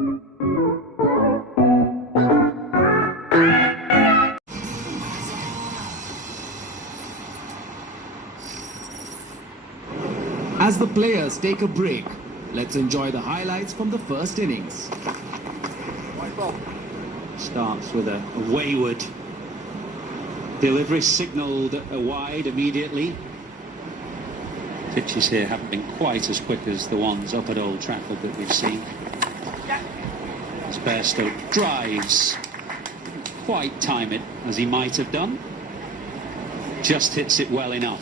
As the players take a break, let's enjoy the highlights from the first innings. Starts with a wayward delivery, signalled wide immediately. Pitches here haven't been quite as quick as the ones up at Old Trafford that we've seen. As Bairstow drives, quite time it as he might have done. Just hits it well enough.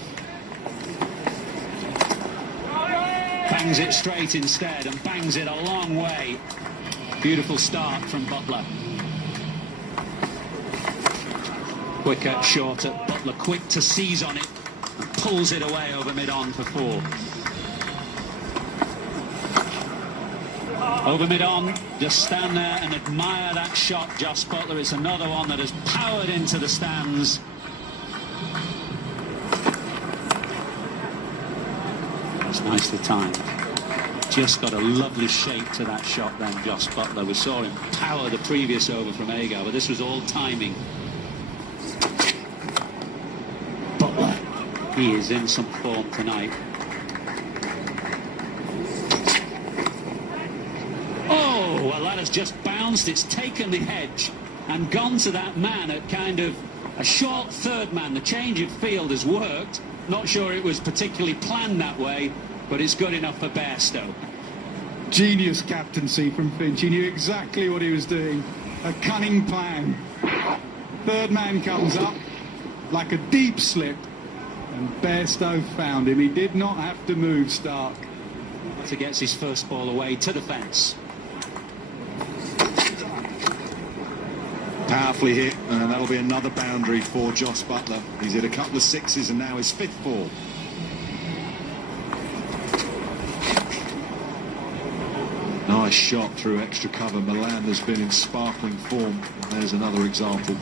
Bangs it straight instead and bangs it a long way. Beautiful start from Butler. Quicker, shorter, Butler quick to seize on it and pulls it away over mid-on for 4. Over mid-on, just stand there and admire that shot, Joss Butler. It's another one that has powered into the stands. It's nicely timed. Just got a lovely shape to that shot then, Joss Butler. We saw him power the previous over from Agar, but this was all timing. Butler, he is in some form tonight. Oh, well, that has just bounced. It's taken the hedge and gone to that man at kind of a short third man. The change of field has worked. Not sure it was particularly planned that way, but it's good enough for Bairstow. Genius captaincy from Finch. He knew exactly what he was doing. A cunning plan. Third man comes up like a deep slip, and Bairstow found him. He did not have to move, Stark. He gets his first ball away to the fence. Powerfully hit, and that'll be another boundary for Joss Butler. He's hit a couple of sixes and now his 5th ball. Nice shot through extra cover. Milan has been in sparkling form. There's another example.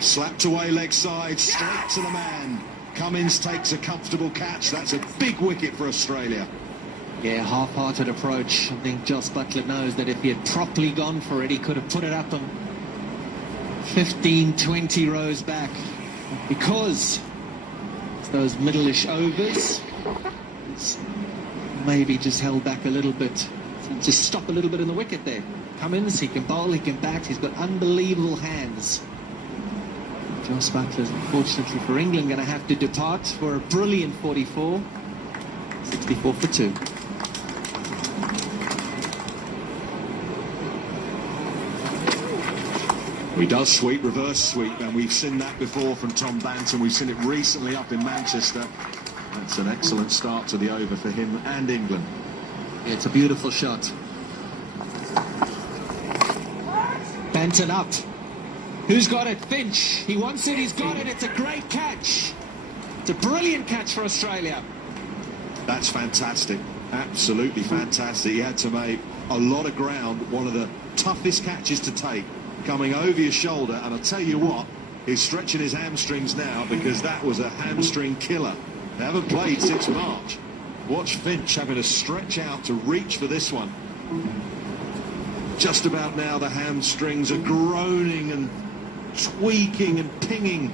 Slapped away leg side, straight to the man. Cummins takes a comfortable catch. That's a big wicket for Australia. Yeah, half-hearted approach. I think Joss Butler knows that if he had properly gone for it, he could have put it up and 15, 20 rows back. Because it's those middle-ish overs, it's maybe just held back a little bit. Just stop a little bit in the wicket there. Cummins, he can bowl, he can bat, he's got unbelievable hands. Joss Butler's, unfortunately for England, going to have to depart for a brilliant 44. 64 for 2. He does sweep, reverse sweep, and we've seen that before from Tom Banton. We've seen it recently up in Manchester. That's an excellent start to the over for him and England. Yeah, it's a beautiful shot. Banton up. Who's got it? Finch. He wants it, he's got it. It's a great catch. It's a brilliant catch for Australia. That's fantastic. Absolutely fantastic. He had to make a lot of ground. One of the toughest catches to take. Coming over your shoulder, and I'll tell you what, he's stretching his hamstrings now because that was a hamstring killer. They haven't played since March. Watch Finch having to stretch out to reach for this one. Just about now the hamstrings are groaning and tweaking and pinging.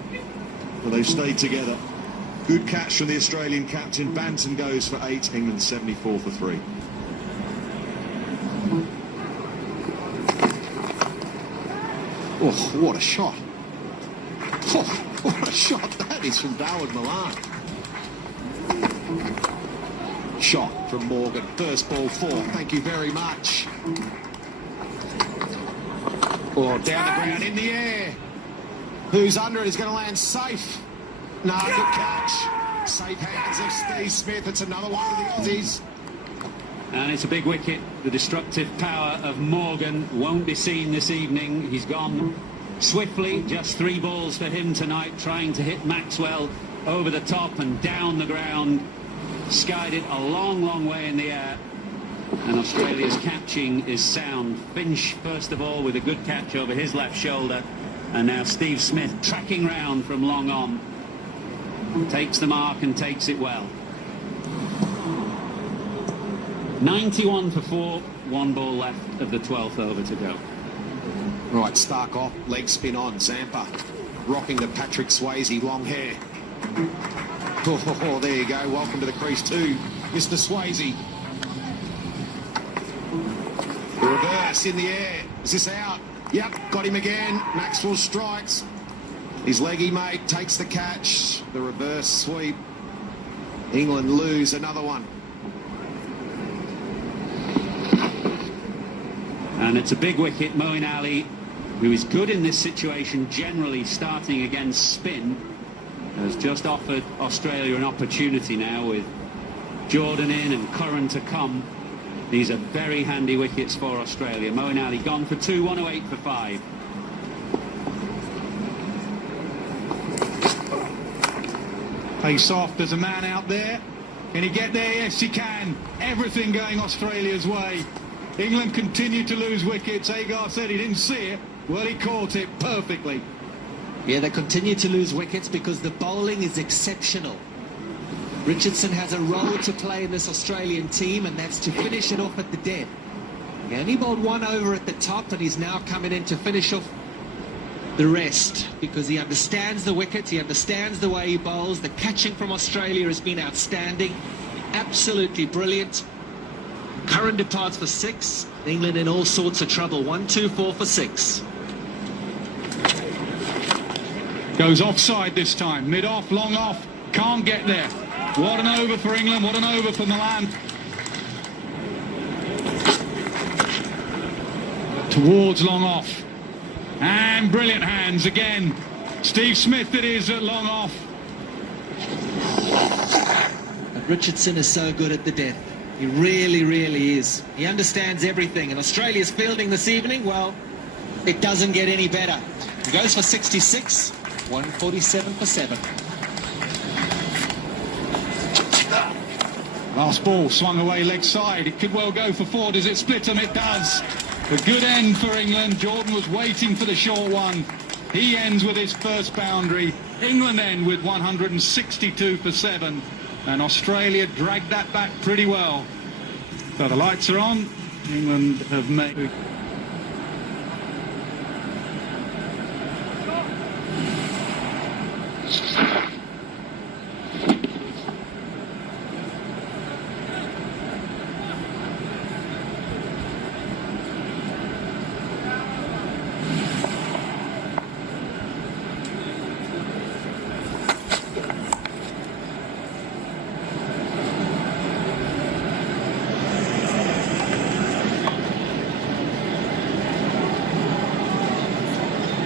Well, they've stayed together. Good catch from the Australian captain. Banton goes for 8, England 74 for 3. Oh, what a shot. Oh, what a shot that is from Dawid Malan. Shot from Morgan. First ball 4. Thank you very much. Oh, down the ground, in the air. Who's under it is going to land safe. No, good catch. Safe hands of Steve Smith. It's another one for the Aussies. And it's a big wicket. The destructive power of Morgan won't be seen this evening. He's gone swiftly. Just 3 balls for him tonight, trying to hit Maxwell over the top and down the ground. Skied it a long, long way in the air. And Australia's catching is sound. Finch, first of all, with a good catch over his left shoulder. And now Steve Smith tracking round from long on. Takes the mark and takes it well. 91 for 4, 1 ball left of the 12th over to go. Right, Stark off, leg spin on, Zampa rocking the Patrick Swayze, long hair. Oh, there you go, welcome to the crease too, Mr. Swayze. The reverse in the air, is this out? Yep, got him again, Maxwell strikes. His leggy mate takes the catch, the reverse sweep. England lose another one. And it's a big wicket. Moeen Ali, who is good in this situation, generally starting against spin, has just offered Australia an opportunity now with Jordan in and Curran to come. These are very handy wickets for Australia. Moeen Ali gone for 2, 108 for 5. Face off, there's a man out there. Can he get there? Yes, he can. Everything going Australia's way. England continue to lose wickets. Agar said he didn't see it. Well, he caught it perfectly. Yeah, they continue to lose wickets because the bowling is exceptional. Richardson has a role to play in this Australian team, and that's to finish it off at the dead. He only bowled 1 over at the top, and he's now coming in to finish off the rest because he understands the wicket, he understands the way he bowls. The catching from Australia has been outstanding, absolutely brilliant. Curran departs for 6. England in all sorts of trouble. 1, 2, 4 for 6. Goes offside this time. Mid off, long off. Can't get there. What an over for England. What an over for Milan. Towards long off. And brilliant hands again. Steve Smith it is at long off. But Richardson is so good at the death. He really, really is. He understands everything. And Australia's fielding this evening, well, it doesn't get any better. He goes for 66, 147 for 7. Last ball swung away leg side. It could well go for 4. Does it split them? It does. A good end for England. Jordan was waiting for the short one. He ends with his first boundary. England end with 162 for 7. And Australia dragged that back pretty well. So the lights are on. England have made...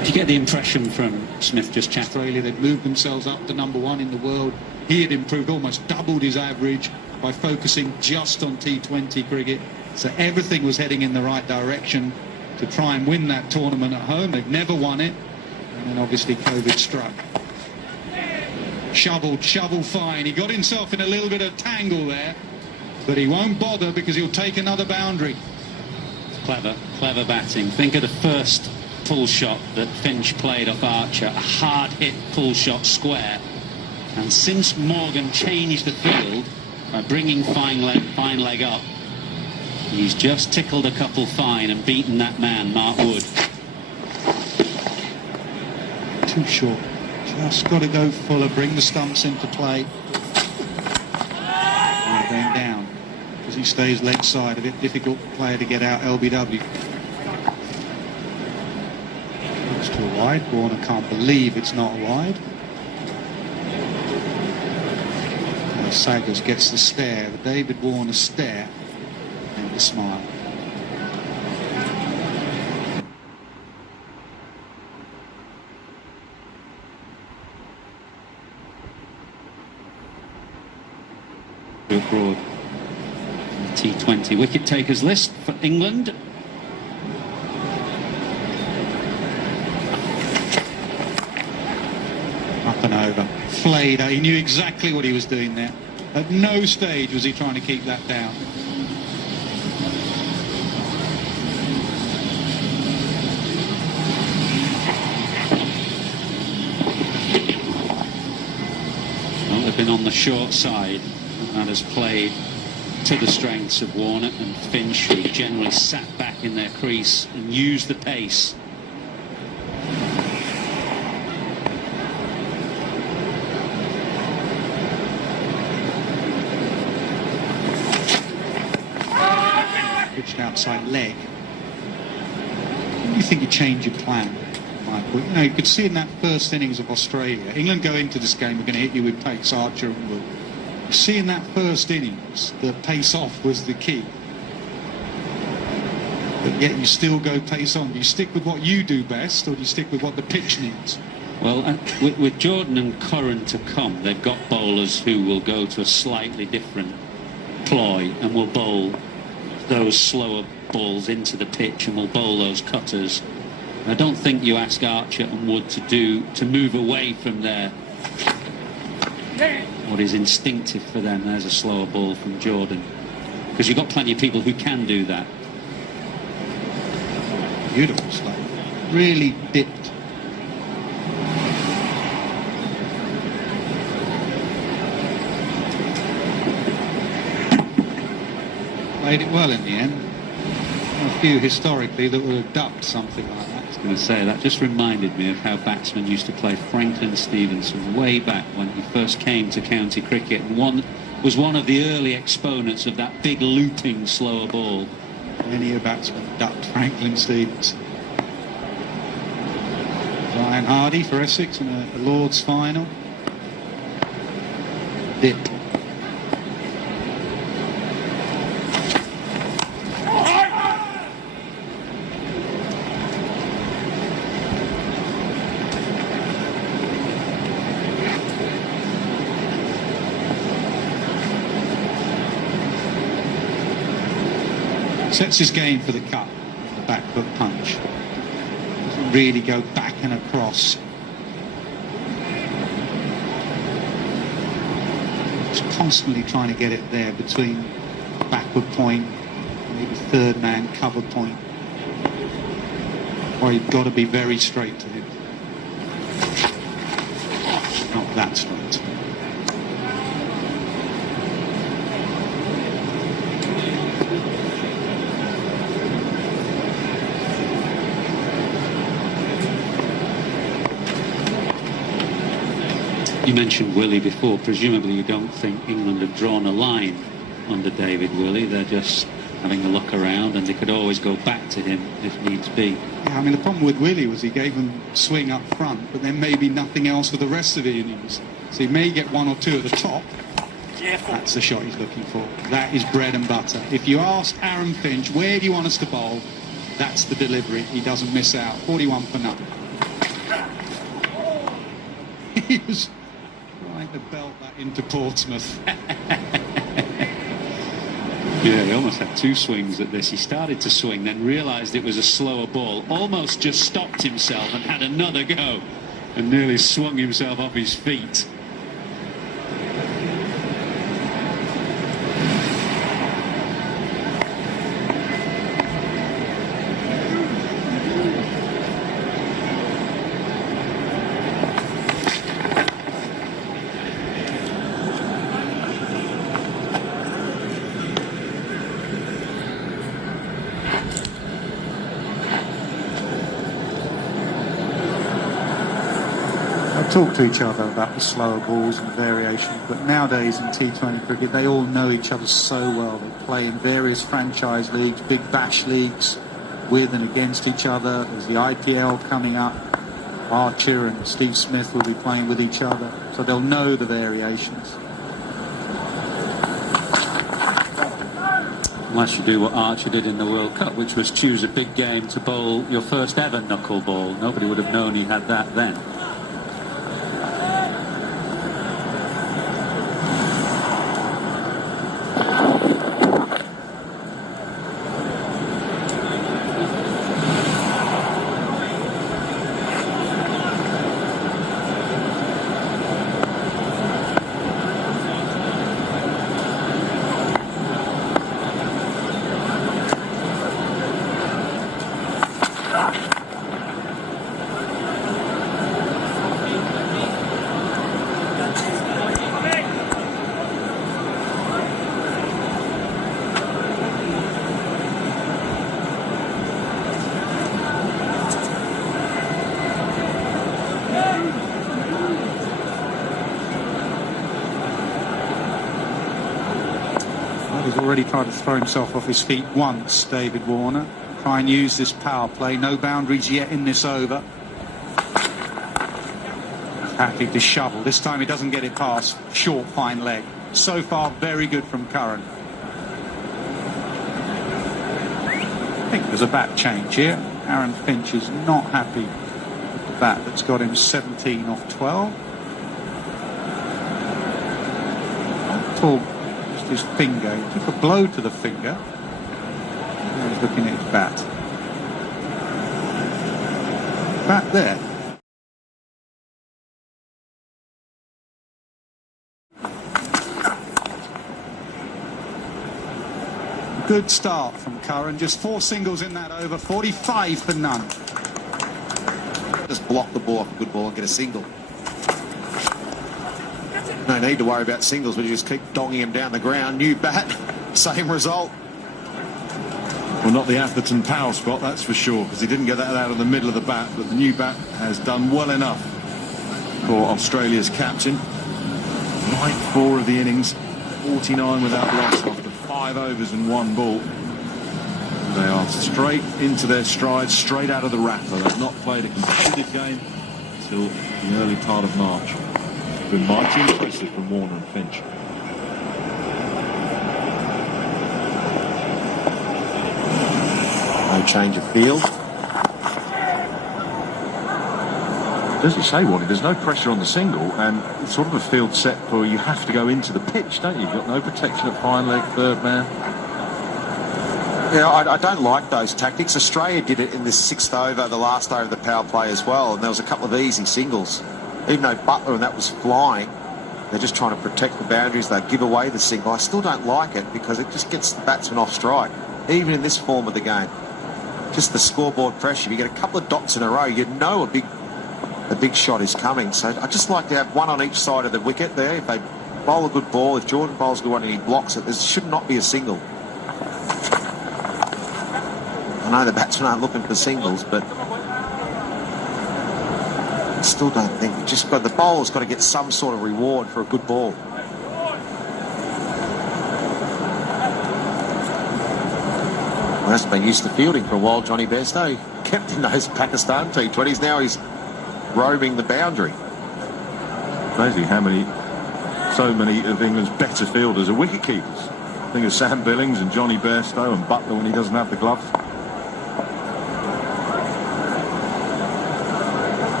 Do you get the impression from Smith just chatting? Australia, they'd moved themselves up to #1 in the world. He had improved, almost doubled his average by focusing just on T20 cricket. So everything was heading in the right direction to try and win that tournament at home. They've never won it. And then obviously COVID struck. Shovel fine. He got himself in a little bit of tangle there, but he won't bother because he'll take another boundary. Clever batting. Think of the first pull shot that Finch played off Archer, a hard hit pull shot square, and since Morgan changed the field by bringing fine leg up, he's just tickled a couple fine and beaten that man, Mark Wood. Too short. Just got to go fuller, bring the stumps into play. Going down because he stays leg side, a bit difficult player to get out LBW. It's too wide. Warner can't believe it's not wide. Saggers gets the stare, the David Warner stare, and the smile. Abroad. T20 wicket takers list for England. Up and over. Flayed. He knew exactly what he was doing there. At no stage was he trying to keep that down. Well, they've been on the short side. That has played to the strengths of Warner and Finch, who generally sat back in their crease and used the pace. Pitched outside leg. You think you change your plan, Michael? You know, you could see in that first innings of Australia, England go into this game, we're going to hit you with pace, Archer and Wood. You see in that first innings, the pace off was the key. But yet you still go pace on. Do you stick with what you do best, or do you stick with what the pitch needs? Well, with Jordan and Curran to come, they've got bowlers who will go to a slightly different ploy and will bowl those slower balls into the pitch and will bowl those cutters. I don't think you ask Archer and Wood to move away from their what is instinctive for them. There's a slower ball from Jordan, because you've got plenty of people who can do that. Beautiful stuff. Really dipped. Played it well in the end. A few historically that would have ducked something like that. I was going to say, that just reminded me of how batsmen used to play Franklin Stevenson way back when he first came to county cricket, and was one of the early exponents of that big looping slower ball. Many a batsman ducked Franklin Stevenson. Ryan Hardy for Essex in a Lord's final. Dip. Sets his game for the cut, the back foot punch. Doesn't really go back and across. Just constantly trying to get it there between backward point, maybe third man cover point. Or you've got to be very straight to him. Not that straight. You mentioned Willey before. Presumably you don't think England have drawn a line under David Willey. They're just having a look around, and they could always go back to him if needs be. Yeah, I mean, the problem with Willey was he gave them swing up front, but then maybe nothing else for the rest of the innings. So he may get one or two at the top. That's the shot he's looking for. That is bread and butter. If you ask Aaron Finch, where do you want us to bowl? That's the delivery. He doesn't miss out. 41 for nothing. He was trying to belt that into Portsmouth. Yeah, he almost had two swings at this. He started to swing, then realised it was a slower ball, almost just stopped himself and had another go, and nearly swung himself off his feet. Talk to each other about the slower balls and variations, but nowadays in T20 cricket they all know each other so well. They play in various franchise leagues, big bash leagues, with and against each other. There's the IPL coming up. Archer and Steve Smith will be playing with each other, so they'll know the variations. Unless you do what Archer did in the World Cup, which was choose a big game to bowl your first ever knuckleball. Nobody would have known he had that then. He's already tried to throw himself off his feet once, David Warner. Try and use this power play. No boundaries yet in this over. Happy to shovel. This time he doesn't get it past. Short, fine leg. So far, very good from Curran. I think there's a bat change here. Aaron Finch is not happy with the bat that's got him 17 off 12. Talk just his finger. He took a blow to the finger. Now he's looking at his bat. Bat there. Good start from Curran. Just 4 singles in that over. 45 for none. Just block the ball off a good ball and get a single. No need to worry about singles, but you just keep donging him down the ground. New bat, same result. Well, not the Atherton power spot, that's for sure, because he didn't get that out of the middle of the bat, but the new bat has done well enough for Australia's captain. 9-4 of the innings, 49 without loss after 5 overs and 1 ball. They are straight into their stride, straight out of the wrapper. They've not played a competitive game until the early part of March. It's been mighty impressive from Warner and Finch. No change of field. As you say, Wally, there's no pressure on the single, and it's sort of a field set where you have to go into the pitch, don't you? You've got no protection at fine leg, third man. Yeah, I don't like those tactics. Australia did it in this 6th over, the last over of the power play as well, and there was a couple of easy singles. Even though Butler and that was flying, they're just trying to protect the boundaries. They give away the single. I still don't like it because it just gets the batsman off strike, even in this form of the game. Just the scoreboard pressure. If you get a couple of dots in a row, you know a big shot is coming. So I just like to have one on each side of the wicket there. If they bowl a good ball, if Jordan bowls a good one and he blocks it, there should not be a single. I know the batsmen aren't looking for singles, but I still don't think. The bowler's got to get some sort of reward for a good ball. Well, that's been used to fielding for a while, Johnny Bairstow. He kept in those Pakistan T20s. Now he's roaming the boundary. Amazing how so many of England's better fielders are wicket keepers. Think of Sam Billings and Johnny Bairstow and Butler when he doesn't have the gloves.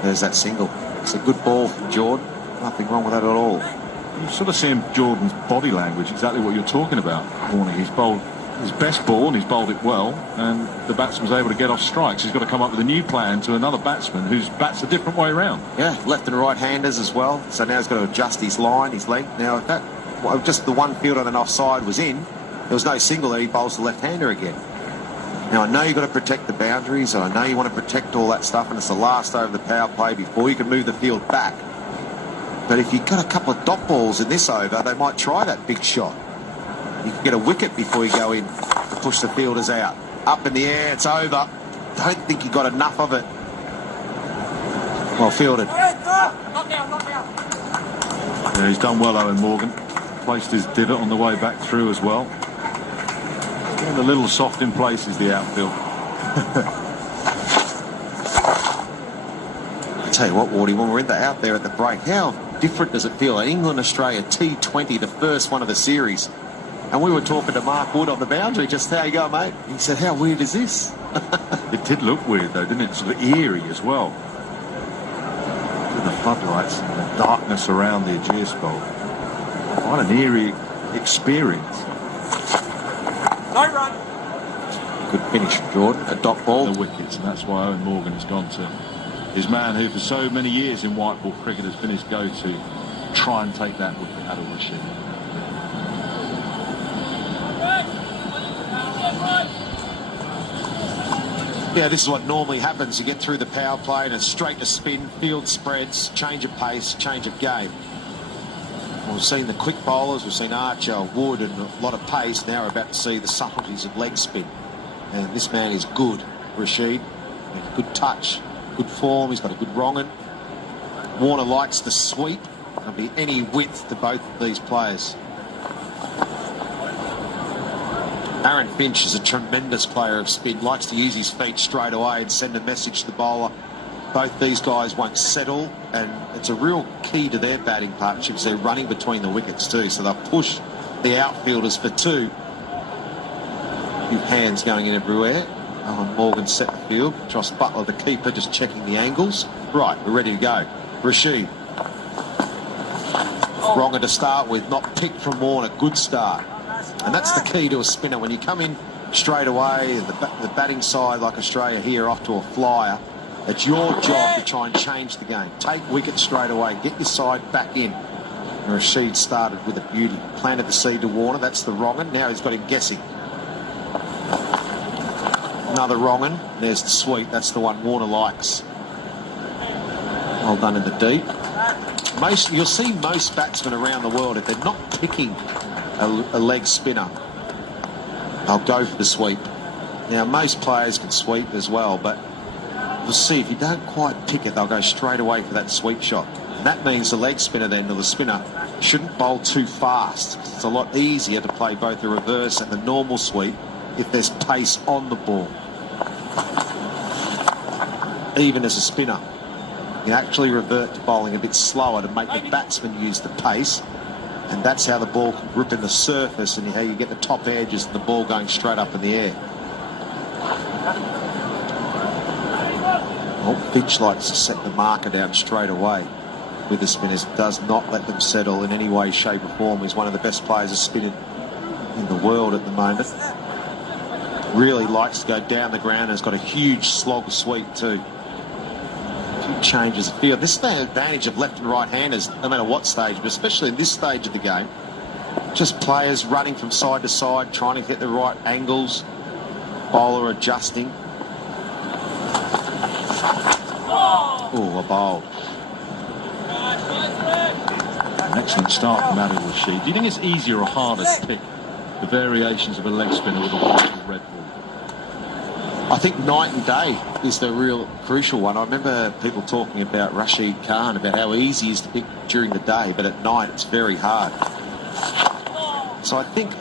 There's that single. It's a good ball from Jordan. Nothing wrong with that at all. You sort of see in Jordan's body language exactly what you're talking about, Warner. He's bowled his best ball and he's bowled it well, and the batsman's able to get off strikes. He's got to come up with a new plan to another batsman whose bats a different way around. Yeah, left and right-handers as well. So now he's got to adjust his line, his length. Now, if that just the one field on an offside was in, there was no single there. He bowls the left-hander again. Now, I know you've got to protect the boundaries. I know you want to protect all that stuff, and it's the last over of the power play before you can move the field back. But if you've got a couple of dot balls in this over, they might try that big shot. You can get a wicket before you go in to push the fielders out. Up in the air, it's over. Don't think you got enough of it. Well fielded. Yeah, he's done well, Owen Morgan. Placed his divot on the way back through as well. Getting a little soft in places, the outfield. I tell you what, Wardy, when we're out there at the break, how different does it feel? England-Australia T20, the first one of the series. And we were talking to Mark Wood on the boundary, just how you go, mate? He said, how weird is this? It did look weird, though, didn't it? Sort of eerie as well. With the floodlights and the darkness around the Ageas Bowl. Quite an eerie experience. No run. Good finish from Jordan, a dot ball. The wickets, and that's why Owen Morgan has gone to his man who for so many years in white ball cricket has been his go-to. Try and take that wicket out of Rashid. Yeah, this is what normally happens. You get through the power play and it's straight to spin, field spreads, change of pace, change of game. We've seen the quick bowlers, we've seen Archer, Wood and a lot of pace. Now we're about to see the subtleties of leg spin. And this man is good, Rashid. Good touch, good form, he's got a good wrong'un. Warner likes the sweep. There'll be any width to both of these players. Aaron Finch is a tremendous player of spin, likes to use his feet straight away and send a message to the bowler. Both these guys won't settle, and it's a real key to their batting partnership because they're running between the wickets too, so they'll push the outfielders for two. Few hands going in everywhere. Owen Morgan set the field. Josh Butler, the keeper, just checking the angles. Right, we're ready to go. Rashid. Wronger to start with, not picked from Warner. Good start. And that's the key to a spinner. When you come in straight away, the batting side like Australia here off to a flyer, it's your job to try and change the game. Take wickets straight away. Get your side back in. And Rashid started with a beauty. Planted the seed to Warner. That's the wrong one. Now he's got him guessing. Another wrong one. There's the sweep. That's the one Warner likes. Well done in the deep. You'll see most batsmen around the world, if they're not picking a leg spinner, they'll go for the sweep. Now, most players can sweep as well, but you'll see if you don't quite pick it, they'll go straight away for that sweep shot. And that means the leg spinner then, or the spinner, shouldn't bowl too fast. It's a lot easier to play both the reverse and the normal sweep if there's pace on the ball. Even as a spinner, you actually revert to bowling a bit slower to make the batsman use the pace, and that's how the ball can grip in the surface and how you get the top edges and the ball going straight up in the air. Well, Finch likes to set the marker down straight away with the spinners. Does not let them settle in any way, shape or form. He's one of the best players of spinning in the world at the moment. Really likes to go down the ground and has got a huge slog sweep too. Changes the field. This is the advantage of left and right handers, no matter what stage, but especially in this stage of the game. Just players running from side to side, trying to get the right angles, bowler adjusting. Oh, a bowl. An excellent start from Adil Rashid. Do you think it's easier or harder to pick the variations of a leg spinner with a white or red ball? I think night and day is the real crucial one. I remember people talking about Rashid Khan, about how easy it is to pick during the day, but at night it's very hard. So I think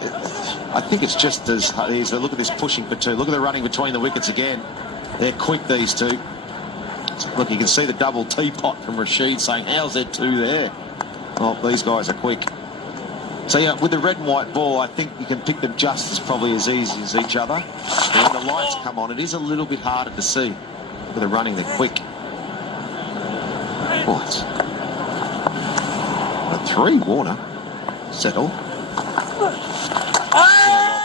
it's just as easy. Look at this pushing for two. Look at the running between the wickets again. They're quick, these two. Look, you can see the double teapot from Rashid saying, how's there two there? Well, these guys are quick. So yeah, with the red and white ball, I think you can pick them just as probably as easy as each other. But when the lights come on, it is a little bit harder to see. With the running, they're quick. What? A three, Warner. Settle. Well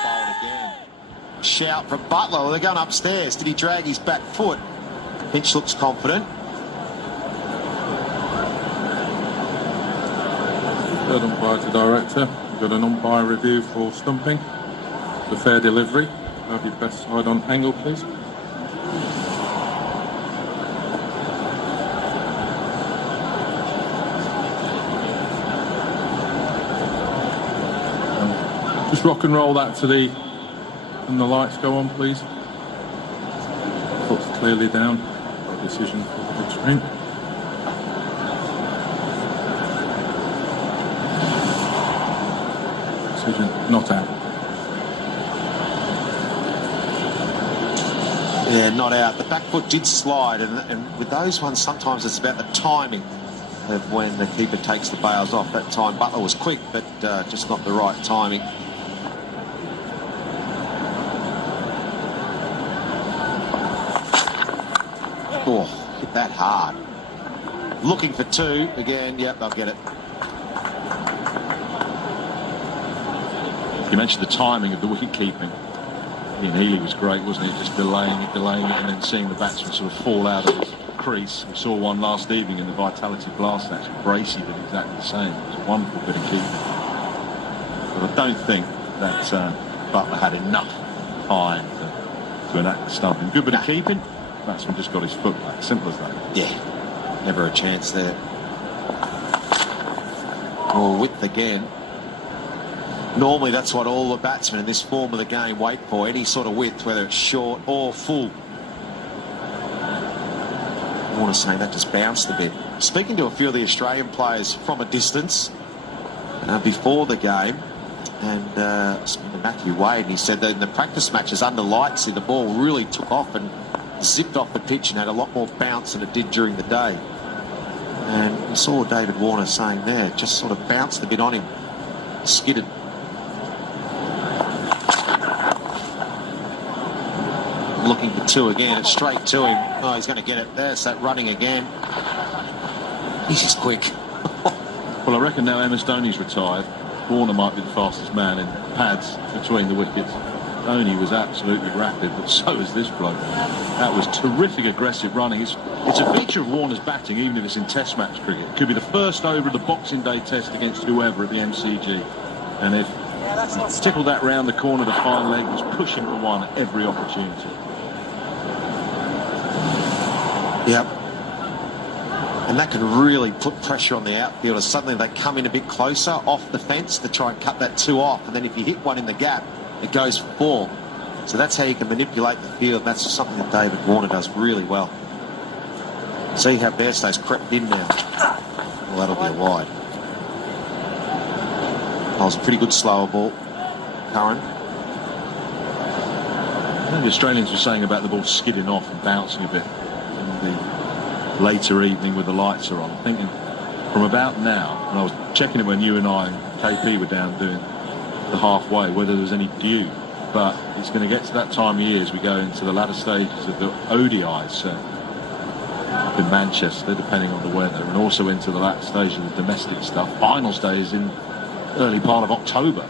bowled again. Shout from Butler. Well, they're going upstairs. Did he drag his back foot? Finch looks confident. Third umpire to director. We've got an umpire review for stumping. The fair delivery. Have your best side on angle, please. Just rock and roll that to the, and the lights go on, please. Foot's clearly down. Decision for the big screen. Decision not out. Yeah, not out. The back foot did slide, and with those ones, sometimes it's about the timing of when the keeper takes the bails off. That time Butler was quick, but just not the right timing. Oh, hit that hard. Looking for two again. Yep, they'll get it. You mentioned the timing of the wicket keeping. Ian Healy was great, wasn't he? Just delaying it, and then seeing the batsman sort of fall out of his crease. We saw one last evening in the Vitality Blast match. Bracey did exactly the same. It was a wonderful bit of keeping. But I don't think that Butler had enough time to enact the stumping. Good bit of keeping. Batsman just got his foot back. Simple as that. Yeah, never a chance there. Oh, width again. Normally that's what all the batsmen in this form of the game wait for, any sort of width, whether it's short or full. Warner saying that just bounced a bit. Speaking to a few of the Australian players from a distance before the game, and Matthew Wade, and he said that in the practice matches under lights, the ball really took off and zipped off the pitch and had a lot more bounce than it did during the day. And we saw David Warner saying there, just sort of bounced a bit on him, skidded. Looking for two again, it's straight to him. Oh, he's going to get it. There's that running again. He's just quick. Well, I reckon now Emma Stoney's retired, Warner might be the fastest man in pads between the wickets. Stoney was absolutely rapid, but so is this bloke. That was terrific aggressive running. It's a feature of Warner's batting, even if it's in test match cricket. It could be the first over of the Boxing Day test against whoever at the MCG. And if he tickled that round the corner, the fine leg was pushing for one at every opportunity. Yep. And that can really put pressure on the outfielders. Suddenly they come in a bit closer off the fence to try and cut that two off. And then if you hit one in the gap, it goes for four. So that's how you can manipulate the field. That's something that David Warner does really well. See how Bairstow's crept in now. Well, that'll be a wide. That was a pretty good slower ball. Curran. I think the Australians were saying about the ball skidding off and bouncing a bit in the later evening with the lights are on. I'm thinking from about now, and I was checking it when you and I and KP were down doing the halfway, whether there was any dew, but it's going to get to that time of year as we go into the latter stages of the ODIs up in Manchester, depending on the weather, and also into the latter stage of the domestic stuff. Final day is in early part of October,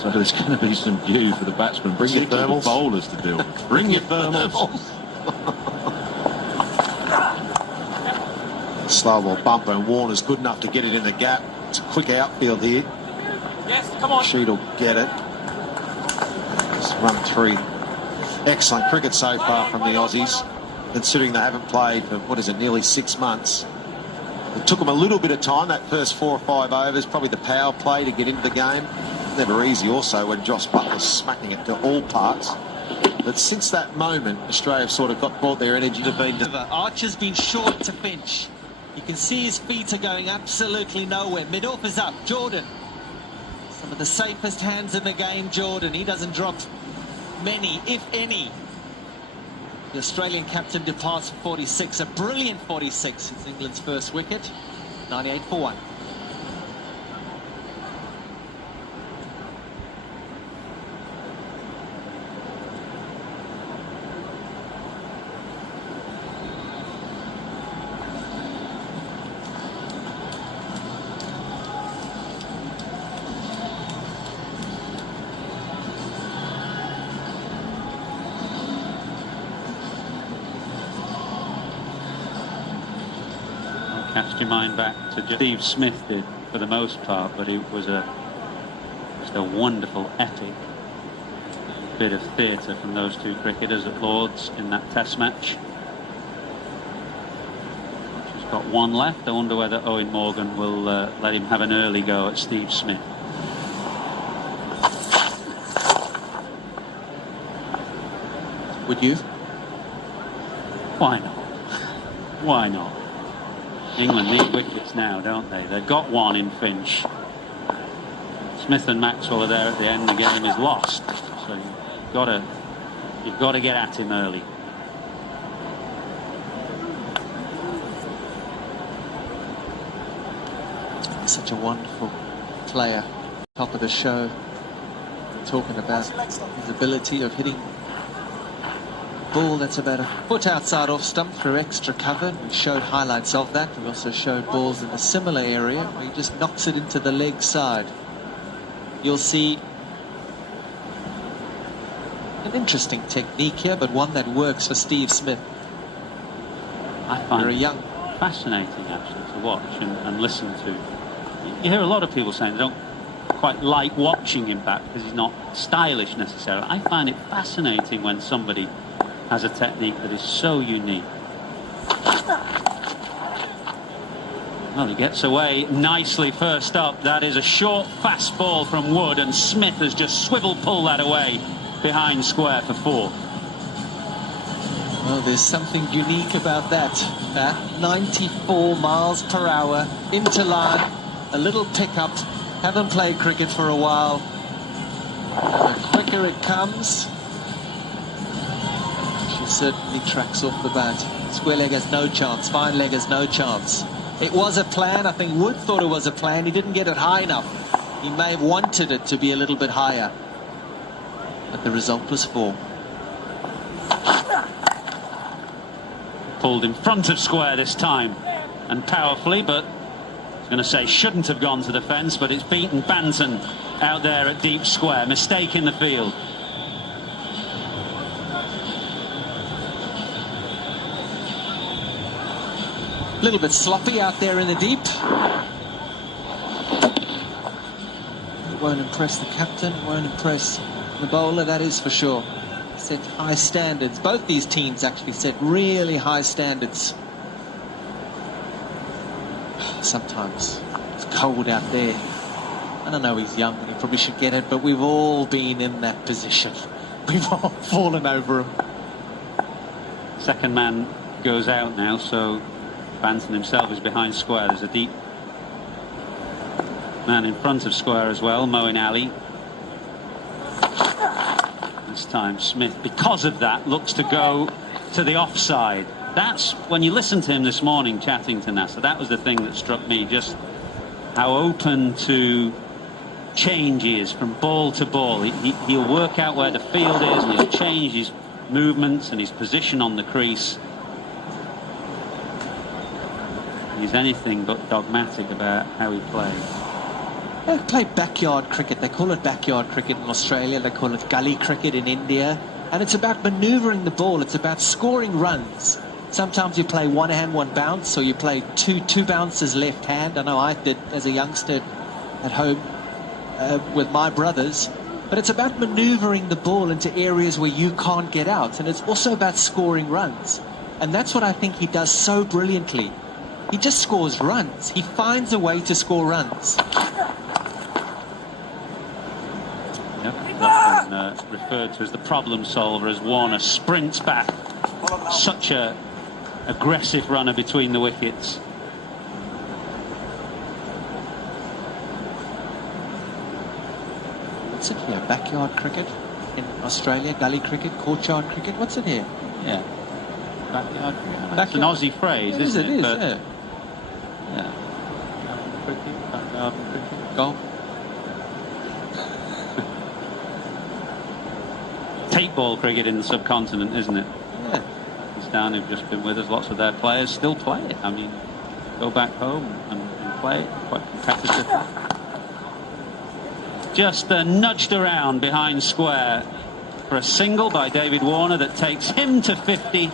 so there's going to be some dew for the batsmen, bring your thermals, the bowlers to deal with. Bring your thermals. Slow ball bumper, and Warner's good enough to get it in the gap. It's a quick outfield here. Yes, come on. Sheet will get it. Just run three. Excellent cricket so far from the Aussies, considering they haven't played for, what is it, nearly 6 months. It took them a little bit of time, that first 4 or 5 overs, probably the power play to get into the game. Never easy also when Joss Butler's smacking it to all parts. But since that moment, Australia have sort of brought their energy to be... Archer's been short to Finch. You can see his feet are going absolutely nowhere. Mid-off is up. Jordan. Some of the safest hands in the game, Jordan. He doesn't drop many, if any. The Australian captain departs for 46. A brilliant 46. It's England's first wicket. 98 for 1. Cast your mind back to Steve Smith did for the most part, but it was just a wonderful epic bit of theatre from those two cricketers at Lord's in that test match. She's got one left. I wonder whether Owen Morgan will let him have an early go at Steve Smith. Would you? Why not? Why not? England need wickets now, don't they? They've got one in Finch. Smith and Maxwell are there at the end. The game is lost, so you've got to get at him early. Such a wonderful player. Top of the show. Talking about his ability of hitting ball that's about a foot outside off stump through extra cover. We showed highlights of that. We also showed balls in a similar area where he just knocks it into the leg side. You'll see an interesting technique here, but one that works for Steve Smith. I find Very it young. fascinating actually to watch and listen to. You hear a lot of people saying they don't quite like watching him bat because he's not stylish necessarily. I find it fascinating when somebody has a technique that is so unique. Well, he gets away nicely first up. That is a short fast ball from Wood, and Smith has just swivel pulled that away behind square for 4. Oh, there's something unique about that. 94 miles per hour, into line, a little pickup. Haven't played cricket for a while. The quicker it comes, she certainly tracks off the bat. Square leg has no chance, fine leg has no chance. It was a plan, I think Wood thought it was a plan, he didn't get it high enough. He may have wanted it to be a little bit higher, but the result was 4. Pulled in front of square this time, and powerfully, but I was going to say shouldn't have gone to the fence, but it's beaten Banton out there at deep square. Mistake in the field. A little bit sloppy out there in the deep. It won't impress the captain, it won't impress the bowler, that is for sure. Set high standards. Both these teams actually set really high standards. Sometimes it's cold out there. I don't know, he's young and he probably should get it, but we've all been in that position. We've all fallen over him. Second man goes out now, so Banton himself is behind square. There's a deep man in front of square as well, Moeen Ali. This time Smith, because of that, looks to go to the offside. That's when you listen to him this morning chatting to Nasser, that was the thing that struck me, just how open to change he is from ball to ball. He'll work out where the field is and he'll change his movements and his position on the crease. He's anything but dogmatic about how he plays. They play backyard cricket. They call it backyard cricket in Australia. They call it gully cricket in India. And it's about manoeuvring the ball. It's about scoring runs. Sometimes you play one hand, one bounce, or you play two bounces left hand. I know I did as a youngster at home with my brothers. But it's about manoeuvring the ball into areas where you can't get out. And it's also about scoring runs. And that's what I think he does so brilliantly. He just scores runs. He finds a way to score runs. Yep, that's been referred to as the problem solver, as Warner sprints back. Such a aggressive runner between the wickets. What's it here? Backyard cricket in Australia, gully cricket, courtyard cricket. What's it here? Yeah. Backyard cricket. That's an Aussie phrase, isn't it? It is, but yeah. Yeah. Cricket, backyard cricket. Golf. Tape ball cricket in the subcontinent, isn't it? Yeah. Pakistan, who've just been with us, lots of their players still play it. I mean, go back home and play it, quite competitive. Just nudged around behind square for a single by David Warner that takes him to 50.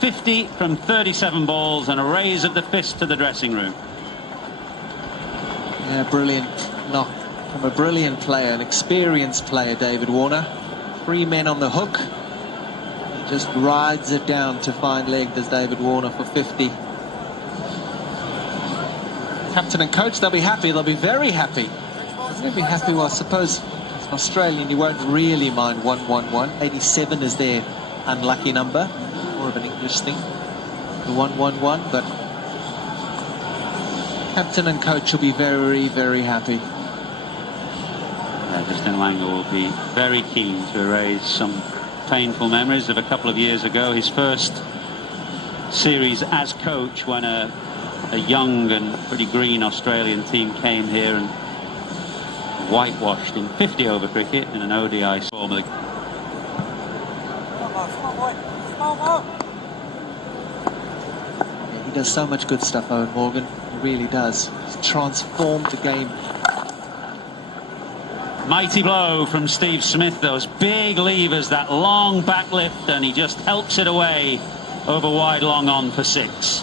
50 from 37 balls and a raise of the fist to the dressing room. Yeah, brilliant knock from a brilliant player, an experienced player, David Warner. 3 men on the hook. He just rides it down to fine leg, does David Warner, for 50. Captain and coach, they'll be happy. They'll be very happy. They'll be happy. Well, I suppose as an Australian, you won't really mind 111. 87 is their unlucky number. More of an English thing, the 111, but captain and coach will be very, very happy. Yeah, Justin Langer will be very keen to erase some painful memories of a couple of years ago, his first series as coach, when a young and pretty green Australian team came here and whitewashed in 50 over cricket in an ODI form of the He does so much good stuff, Owen Morgan. He really does. He's transformed the game. Mighty blow from Steve Smith, those big levers, that long back lift, and he just helps it away over wide long on for 6.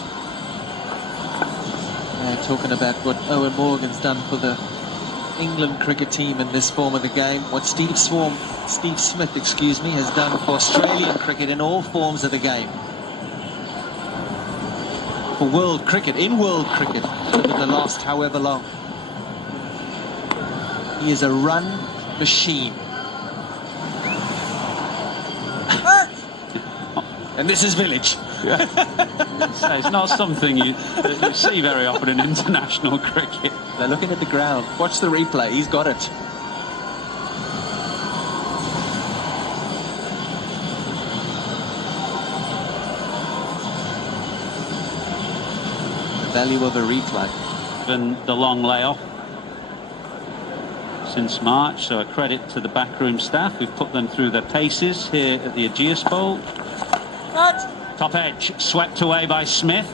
Yeah, talking about what Owen Morgan's done for the England cricket team in this form of the game, what Steve Smith, excuse me, has done for Australian cricket in all forms of the game. For world cricket, in world cricket, over the last however long. He is a run machine. And this is village. Yeah. So it's not something that you see very often in international cricket. They're looking at the ground. Watch the replay. He's got it. The value of a replay. Even the long layoff since March, so a credit to the backroom staff. We've put them through their paces here at the Ageas Bowl. Top edge swept away by Smith,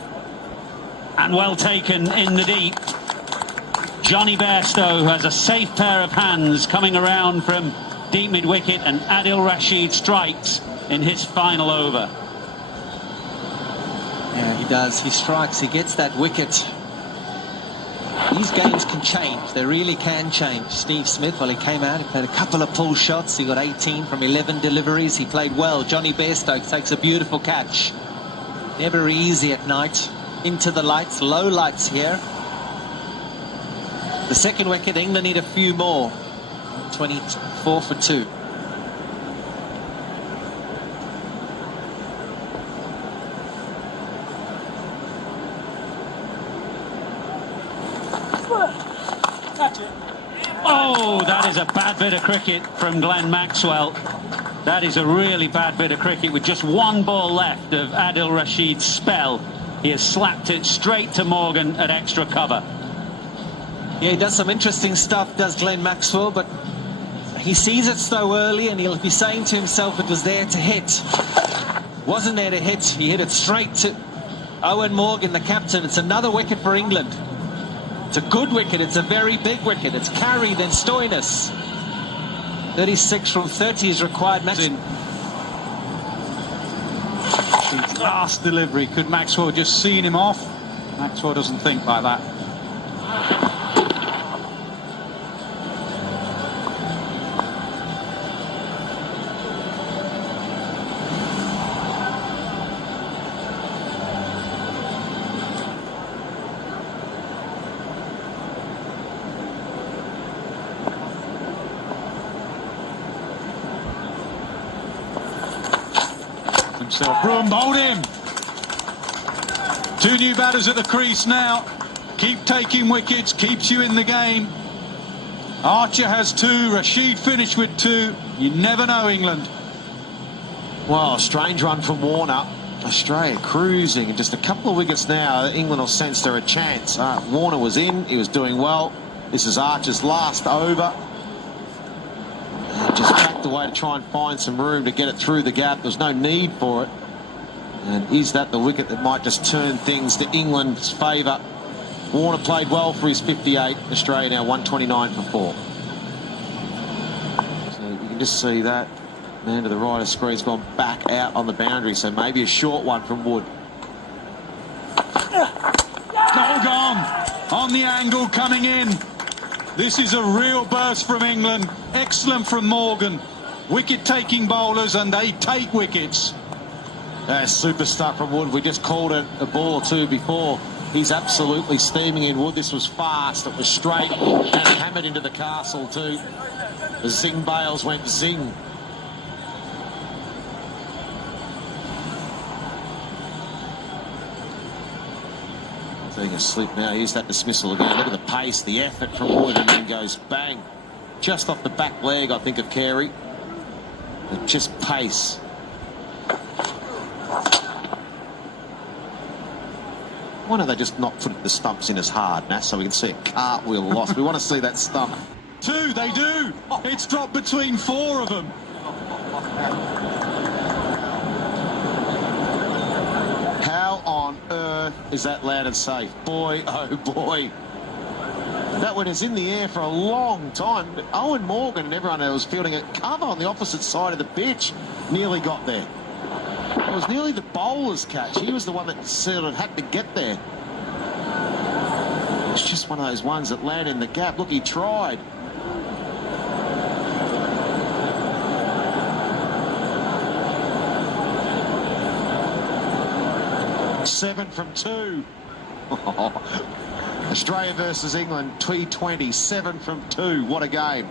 and well taken in the deep. Johnny Bairstow, who has a safe pair of hands coming around from deep mid-wicket, and Adil Rashid strikes in his final over. Yeah, he does. He strikes. He gets that wicket. These games can change. They really can change. Steve Smith, well, he came out, he played a couple of pull shots. He got 18 from 11 deliveries. He played well. Johnny Bairstow takes a beautiful catch. Never easy at night. Into the lights, low lights here. The second wicket, England need a few more. 24 for 2. Oh, that is a bad bit of cricket from Glenn Maxwell. That is a really bad bit of cricket with just one ball left of Adil Rashid's spell. He has slapped it straight to Morgan at extra cover. Yeah, he does some interesting stuff, does Glenn Maxwell, but he sees it so early and he'll be saying to himself it was there to hit. Wasn't there to hit. He hit it straight to Owen Morgan, the captain. It's another wicket for England. It's a good wicket. It's a very big wicket. It's Carey, then Stoinis. 36 from 30 is required. Last delivery. Could Maxwell just seen him off? Maxwell doesn't think like that. Broom bowled him. 2 new batters at the crease now. Keep taking wickets, keeps you in the game. Archer has 2, Rashid finished with 2. You never know, England. Well, a strange run from Warner. Australia cruising, and just a couple of wickets now, England will sense they're a chance. Warner was in, he was doing well. This is Archer's last over. And just backed away to try and find some room to get it through the gap. There's no need for it. And is that the wicket that might just turn things to England's favour? Warner played well for his 58. Australia now 129 for 4. So you can just see that. Man to the right of the screen's gone back out on the boundary, so maybe a short one from Wood. All gone. On the angle, coming in. This is a real burst from England. Excellent from Morgan. Wicket-taking bowlers, and they take wickets. Super stuff from Wood. We just called it a ball or two before. He's absolutely steaming in. Wood, this was fast. It was straight and hammered into the castle too. The zing bails went zing. Seeing a slip now. Here's that dismissal again. Look at the pace, the effort from Wood, and then goes bang. Just off the back leg, I think, of Carey. But just pace. Why don't they just not put the stumps in as hard, Nat, so we can see a cartwheel lost? We want to see that stump. 2, they do. It's dropped between 4 of them. How on earth is that landed safe? Boy, oh boy. That one is in the air for a long time. Owen Morgan and everyone else was fielding a cover on the opposite side of the pitch nearly got there. It was nearly the bowler's catch. He was the one that sort of had to get there. It's just one of those ones that land in the gap. Look, he tried. Seven from 2. Australia versus England, T20, 7 from 2. What a game.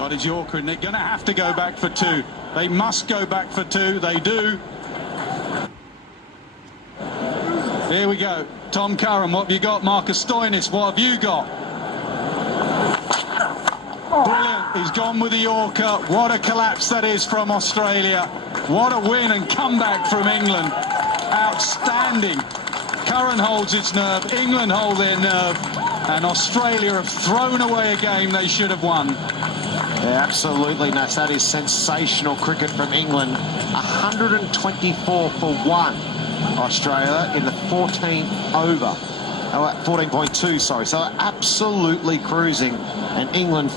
got his Yorker, and they're going to have to go back for 2. They must go back for 2. They do. Here we go. Tom Curran, what have you got? Marcus Stoinis, what have you got? Brilliant. He's gone with the Yorker. What a collapse that is from Australia. What a win and comeback from England. Outstanding. Curran holds its nerve. England hold their nerve. And Australia have thrown away a game they should have won. Yeah, absolutely, Nash. That is sensational cricket from England. 124 for 1, Australia, in the 14th over. 14.2, sorry. So absolutely cruising. And England